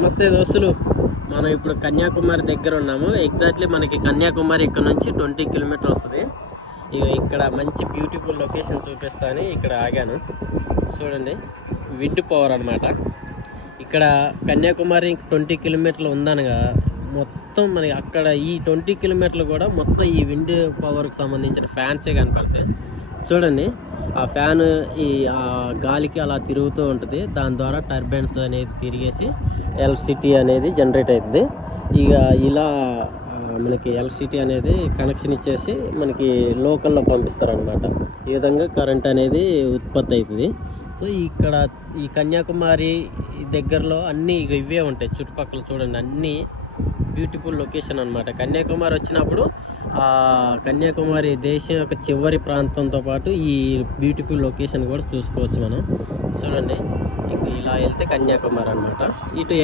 నమస్తే దోస్తులు, మనం ఇప్పుడు కన్యాకుమారి దగ్గర ఉన్నాము. ఎగ్జాక్ట్లీ మనకి కన్యాకుమారి ఇక్కడ నుంచి 20 కిలోమీటర్ వస్తుంది. ఇక్కడ మంచి బ్యూటిఫుల్ లొకేషన్ చూపిస్తాను. ఇక్కడ ఆగాను, చూడండి. విండ్ పవర్ అనమాట. ఇక్కడ కన్యాకుమారి 20 కిలోమీటర్లు ఉందనగా మొత్తం మనకి అక్కడ ఈ 20 కిలోమీటర్లు కూడా మొత్తం ఈ విండ్ పవర్కి సంబంధించిన ఫ్యాన్సే కనపడతాయి. చూడండి, ఆ ఫ్యాన్ ఈ గాలికి అలా తిరుగుతూ ఉంటుంది. దాని ద్వారా టర్బైన్స్ అనేది తిరిగేసి ఎలక్ట్రిసిటీ అనేది జనరేట్ అవుతుంది. ఇక ఇలా మనకి ఎలక్ట్రిసిటీ అనేది కనెక్షన్ ఇచ్చేసి మనకి లోకల్లో పంపిస్తారనమాట. ఈ విధంగా కరెంట్ అనేది ఉత్పత్తి అవుతుంది. సో ఇక్కడ ఈ కన్యాకుమారి దగ్గరలో అన్నీ ఇవే ఉంటాయి. చుట్టుపక్కల చూడండి, అన్నీ బ్యూటిఫుల్ లొకేషన్ అనమాట. కన్యాకుమారి వచ్చినప్పుడు కన్యాకుమారి దేశం యొక్క చివరి ప్రాంతంతో పాటు ఈ బ్యూటిఫుల్ లొకేషన్ కూడా చూసుకోవచ్చు మనం. చూడండి, ఇలా వెళ్తే కన్యాకుమారి అనమాట. ఇటు